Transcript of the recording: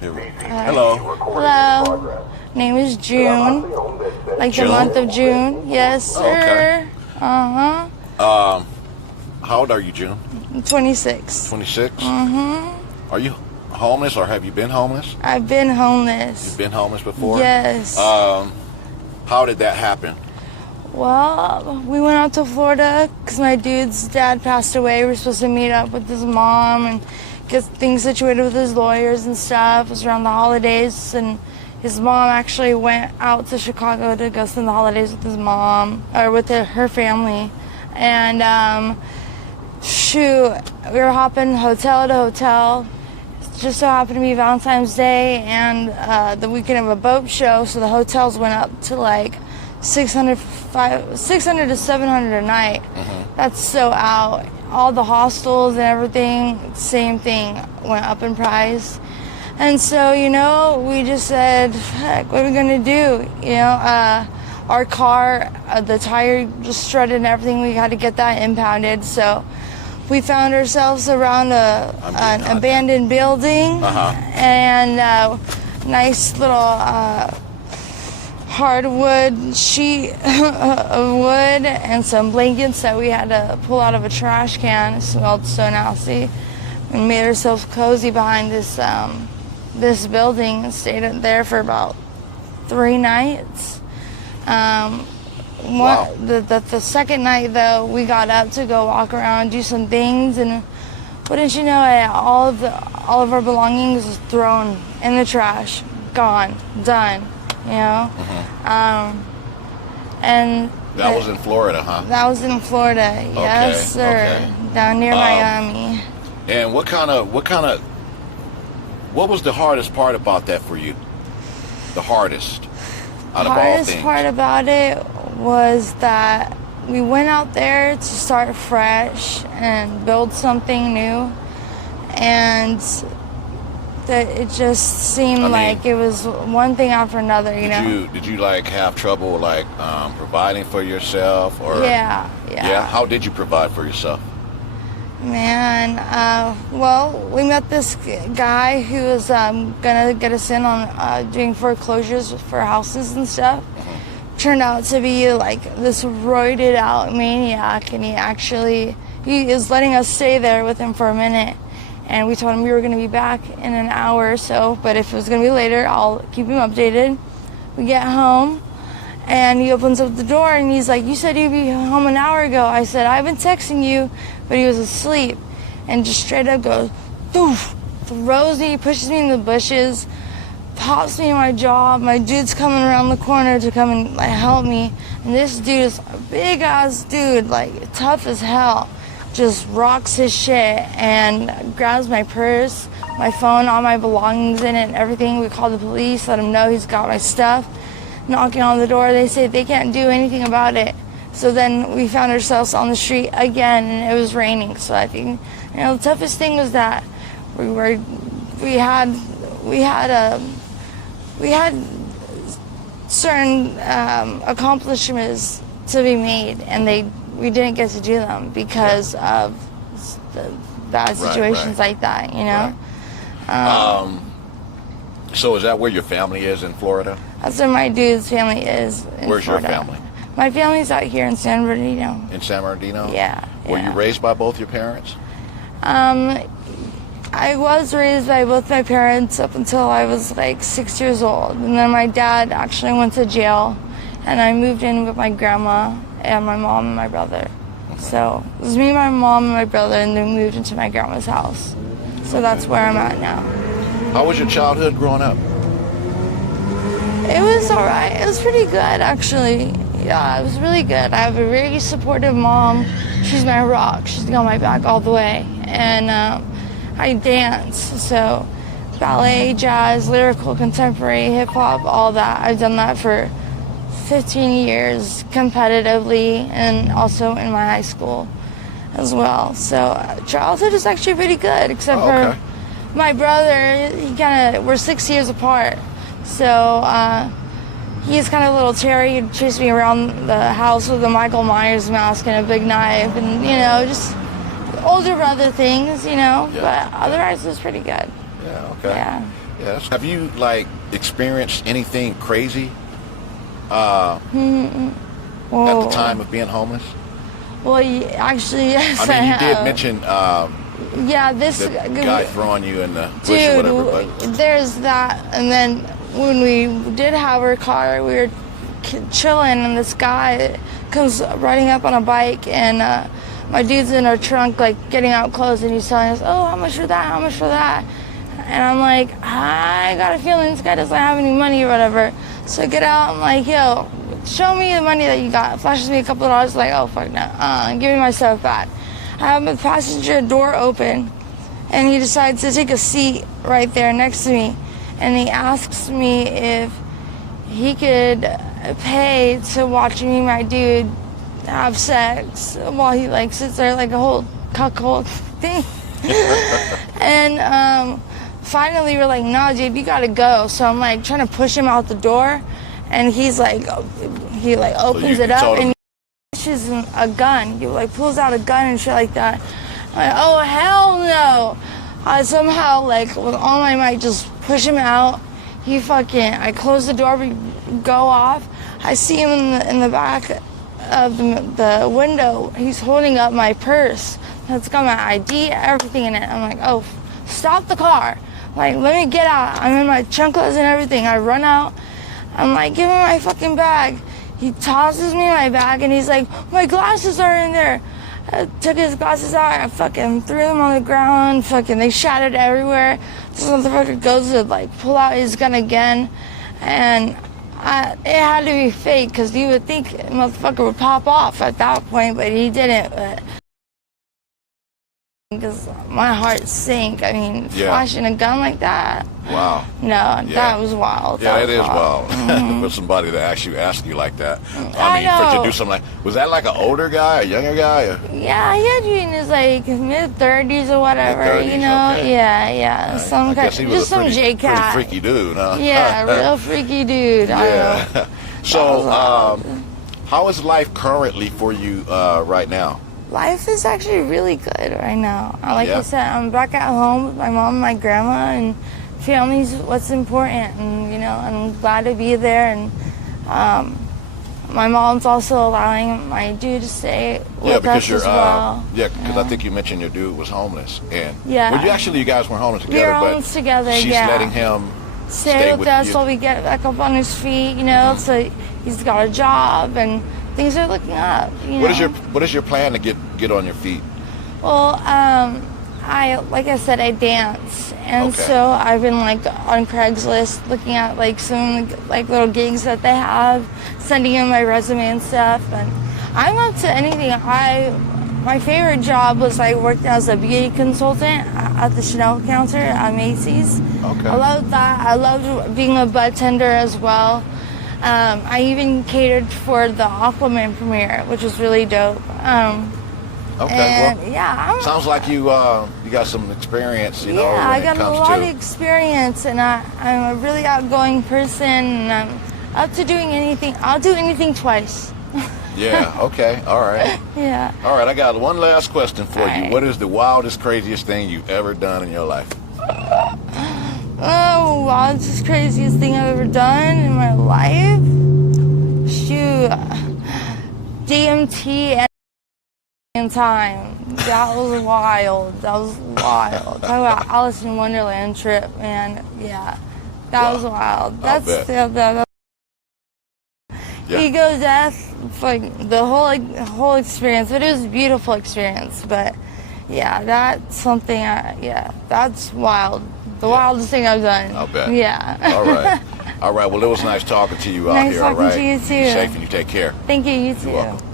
Hello. Hello. Name is June. Like June? the month of June. Yes, sir. Okay. Uh-huh. How old are you, June? I'm 26. 26? Mm-hmm. Are you homeless or have you been homeless? I've been homeless. You've been homeless before? Yes. How did that happen? Well, we went out to Florida because my dude's dad passed away. We were supposed to meet up with his mom and get things situated with his lawyers and stuff. It was around the holidays, and his mom actually went out to Chicago to go spend the holidays with his mom, or with her family. And shoot, we were hopping hotel to hotel. It just so happened to be Valentine's Day and the weekend of a boat show, so the hotels went up to like 600 to 700 a night. That's so out. All the hostels and everything, same thing, went up in price. And so, we just said, heck, what are we gonna do? Our car, the tire just strutted and everything. We had to get that impounded. So we found ourselves around an abandoned building and nice little hardwood sheet of wood and some blankets that we had to pull out of a trash can. It smelled so nasty. We made ourselves cozy behind this building and stayed there for about 3 nights. Wow. The second night, though, we got up to go walk around, do some things, and wouldn't you know it, all of our belongings was thrown in the trash, gone, done. And That was in Florida, huh? That was in Florida, yes, sir. Okay. Down near Miami. And what was the hardest part about that for you? The hardest out of all Hardest things? part about it was that we went out there to start fresh and build something new, and that it just seemed like it was one thing after another, Did you like have trouble like providing for yourself or? Yeah. How did you provide for yourself? Man, well, we met this guy who was gonna get us in on doing foreclosures for houses and stuff. Turned out to be like this roided out maniac, and he is letting us stay there with him for a minute. And we told him we were going to be back in an hour or so, but if it was going to be later, I'll keep him updated. We get home, and he opens up the door, and he's like, "You said you'd be home an hour ago." I said, "I've been texting you," but he was asleep, and just straight up goes, "Doof," throws me, pushes me in the bushes, pops me in my jaw. My dude's coming around the corner to come and help me, and this dude is a big-ass dude, tough as hell. Just rocks his shit and grabs my purse, my phone, all my belongings in it and everything. We call the police, let them know he's got my stuff. Knocking on the door, they say they can't do anything about it. So then we found ourselves on the street again, and it was raining. So I think, the toughest thing was that we had certain accomplishments to be made, and we didn't get to do them because of the bad situations like that, Right. So is that where your family is in Florida? That's where my dude's family is in Where's Florida. your family? My family's out here in San Bernardino. In San Bernardino? Yeah. Were you raised by both your parents? I was raised by both my parents up until I was 6 years old. And then my dad actually went to jail, and I moved in with my grandma and my mom and my brother. So it was me, my mom, and my brother, and then moved into my grandma's house. So that's where I'm at now. How was your childhood growing up? It was all right. It was pretty good, actually. Yeah, it was really good. I have a very supportive mom. She's my rock. She's got my back all the way. And I dance, so ballet, jazz, lyrical, contemporary, hip-hop, all that. I've done that for 15 years competitively, and also in my high school as well. So childhood is actually pretty good, except for my brother. We're 6 years apart, so he's kind of a little Terry. He'd chase me around the house with a Michael Myers mask and a big knife, and just older brother things, but otherwise it was pretty good. Yeah, okay. Yeah. Yes. Have you like experienced anything crazy Whoa. at the time of being homeless? Well, actually, yes, I mean, you did have. mention Yeah, this the guy throwing you in the bush dude, or whatever. But there's that, and then when we did have our car, we were chilling, and this guy comes riding up on a bike, and my dude's in our trunk, like getting out clothes, and he's telling us, "Oh, how much for that? How much for that?" And I'm like, I got a feeling this guy doesn't have any money or whatever. So I get out, I'm like, yo, show me the money that you got. Flashes me a couple of dollars, like, oh, fuck no. Give me my stuff back. I have the passenger door open, and he decides to take a seat right there next to me. And he asks me if he could pay to watch me and my dude have sex while he, like, sits there like a whole cuckold thing. And finally we're like, nah, dude, you gotta go. So I'm like trying to push him out the door, and he's like, he like opens it up and he pushes a gun. He like pulls out a gun and shit like that. I'm like, oh hell no! I somehow like with all my might just push him out. I close the door, we go off. I see him in the back of the window. He's holding up my purse that's got my ID, everything in it. I'm like, oh, stop the car. Like, let me get out. I'm in my chunkless and everything. I run out. I'm like, give me my fucking bag. He tosses me my bag, and he's like, my glasses are in there. I took his glasses out. I fucking threw them on the ground. Fucking, they shattered everywhere. This motherfucker goes to, like, pull out his gun again. And it had to be fake, because you would think the motherfucker would pop off at that point, but he didn't. But because my heart sank. I mean, flashing a gun like that. Wow. No, that was wild. Yeah, it is wild. Mm-hmm. For somebody to actually ask you like that. I know. To do something like, was that like an older guy, a younger guy? Or? Yeah, he had to be in his like mid-30s or whatever. Mid-30s, you know, okay. Yeah. Right. Some kind, just some J-cat. Pretty freaky dude, huh? Yeah, real freaky dude. Yeah. So, how is life currently for you right now? Life is actually really good right now. Like I said, I'm back at home with my mom and my grandma, and family's what's important. And you know, I'm glad to be there. And my mom's also allowing my dude to stay with us as well. Because I think you mentioned your dude was homeless, and well, you guys weren't homeless together. We were homeless together. She's letting him stay with us while we get back up on his feet. You know, so he's got a job and things are looking up. You know? What is your plan to get on your feet? Well, like I said, I dance, and so I've been like on Craigslist looking at like some like little gigs that they have, sending in my resume and stuff. And I'm up to anything. My favorite job was I worked as a beauty consultant at the Chanel counter at Macy's. Okay. I loved that. I loved being a bud tender as well. I even catered for the Aquaman premiere, which was really dope. Sounds like you got some experience, you know. Yeah, I got a lot of experience, and I'm a really outgoing person, and I'm up to doing anything. I'll do anything twice. Yeah, okay, all right. Yeah. All right, I got one last question for you. Right. What is the wildest, craziest thing you've ever done in your life? Oh, wildest, craziest thing I've ever done in my life? Shoot. DMT and time. That was wild. Talk about Alice in Wonderland trip, man. Yeah. That was wild. That's ego death, like the whole experience. But it was a beautiful experience. But yeah, that's something that's wild. The wildest thing I've done. I'll bet. Yeah. All right. All right. Well, it was nice talking to you out here. Nice talking to you too. Be safe and you take care. Thank you. You too. You're welcome.